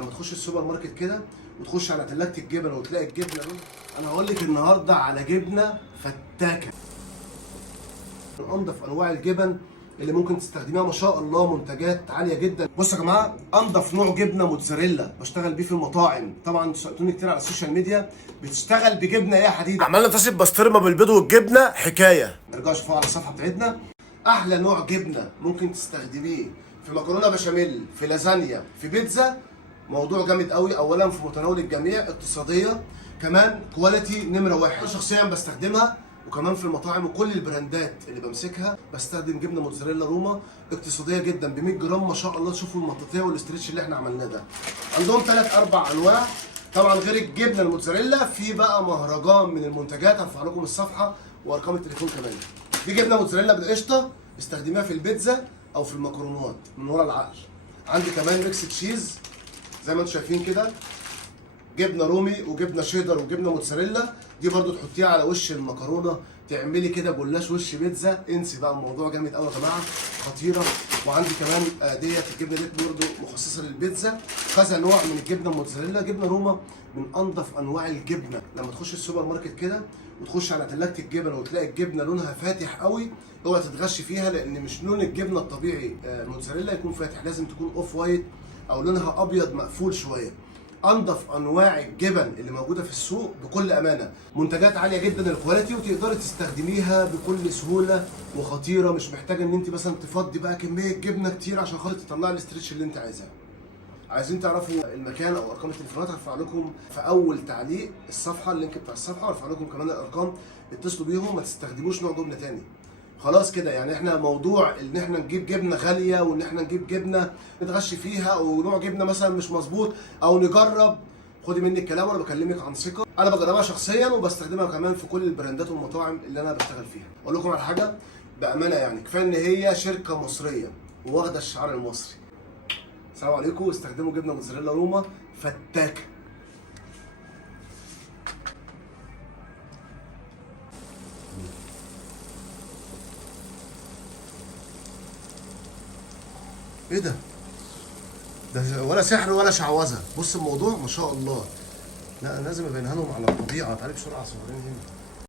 لما تخش السوبر ماركت كده وتخش على تلاجة الجبن وتلاقي الجبنه دول. انا هقول لك النهارده على جبنه فتاكه، من انضف انواع الجبن اللي ممكن تستخدميها، ما شاء الله منتجات عاليه جدا. بصوا يا جماعه، انضف نوع جبنه موتزاريلا بشتغل بيه في المطاعم. طبعا سالتوني كتير على السوشيال ميديا، بتشتغل بجبنه ايه يا حديد؟ عملنا طاسه بسطرمه بالبيض والجبنه حكايه. نرجعوا شوفوا على الصفحه بتاعتنا. احلى نوع جبنه ممكن تستخدميه في مكرونه بشاميل، في لازانيا، في بيتزا. موضوع جامد قوي، اولا في متناول الجميع، اقتصاديه، كمان كواليتي نمره واحد. انا شخصيا بستخدمها، وكمان في المطاعم وكل البراندات اللي بمسكها بستخدم جبنه موتزاريلا روما، اقتصاديه جدا ب 100 جرام ما شاء الله. تشوفوا المطاطيه والاسترتش اللي احنا عملناه ده. عندهم 3-4 انواع طبعا غير الجبنه الموتزاريلا. في بقى مهرجان من المنتجات، هرفع لكم الصفحه وارقام التليفون كمان. دي جبنه موتزاريلا بالقشطه، استخدميها في البيتزا او في المكرونات من ورا العقل. عندي كمان ميكس تشيز زي ما انتم شايفين كده، جبنه رومي وجبنه شيدر وجبنه موتزاريلا. دي برضو تحطيها على وش المكرونه، تعملي كده جلاش وش بيتزا. انسي بقى، الموضوع جامد قوي يا جماعه، خطيره. وعندي كمان ديت الجبنه ديت برضو مخصصه للبيتزا. كذا نوع من الجبنه الموتزاريلا. جبنه روما من انضف انواع الجبنه. لما تخش السوبر ماركت كده وتخش على تلاجة الجبن وتلاقي الجبنه لونها فاتح قوي، اوعى تتغش فيها، لان مش لون الجبنه الطبيعي الموتزاريلا يكون فاتح، لازم تكون اوف وايت او لونها ابيض مقفول شويه. انضف انواع الجبن اللي موجوده في السوق بكل امانه، منتجات عاليه جدا الكواليتي، وتقدري تستخدميها بكل سهوله وخطيره. مش محتاجه ان انت مثلا تفضي بقى كميه جبنه كتير عشان خاطر تطلعي الاسترتش اللي انت عايزاه. عايزين تعرفوا المكان او ارقام التليفونات، هرفع لكم في اول تعليق الصفحه، اللينك بتاع الصفحه، وارفع لكم كمان الارقام. اتصلوا بيهم، ما تستخدموش نوع جبنه تاني. خلاص كده يعني، احنا موضوع ان احنا نجيب جبنه غاليه وان احنا نجيب جبنه نتغش فيها، او نوع جبنه مثلا مش مظبوط، او نجرب. خدي مني الكلام، وانا بكلمك عن ثقه. انا بجربها شخصيا وبستخدمها كمان في كل البراندات والمطاعم اللي انا بشتغل فيها. اقول لكم على حاجه بامانه، يعني كفايه ان هي شركه مصريه وواخده الشعار المصري. السلام عليكم. استخدموا جبنه موتزاريلا روما فتاكه. ايه ده؟ ده ولا سحر ولا شعوذه. بص الموضوع ما شاء الله. لا، لازم ابينها لهم على الطبيعه. تعالي بسرعه صوريني هنا.